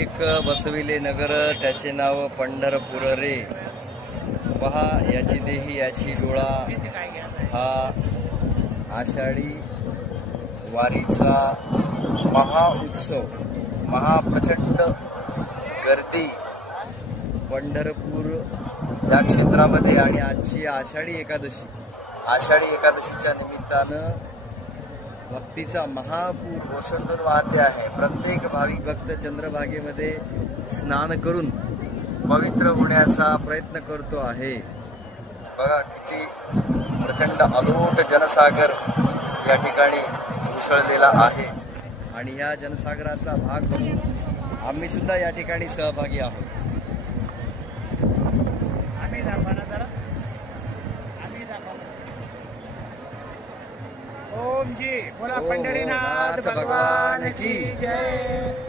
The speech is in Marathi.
एक बसविले नगर, त्याचे नाव पंढरपूर रे. पहा याची देही याची डोळा. हा आषाढी वारीचा महाउत्सव, महाप्रचंड गर्दी पंढरपूर या क्षेत्रामध्ये. आणि आजची आषाढी एकादशी, आषाढी एकादशीच्या निमित्तानं भक्तीचा महापूर ओसंडून वाहते आहे. प्रत्येक भाविक भक्त चंद्रभागेमध्ये स्नान करून पवित्र होण्याचा प्रयत्न करतो आहे. बघा किती प्रचंड अलोट जनसागर या ठिकाणी उसळलेला आहे. आणि या जनसागराचा भाग म्हणून आम्ही सुद्धा या ठिकाणी सहभागी आहोत. ओम जी बोला पंढरीनाथ भगवान की जय.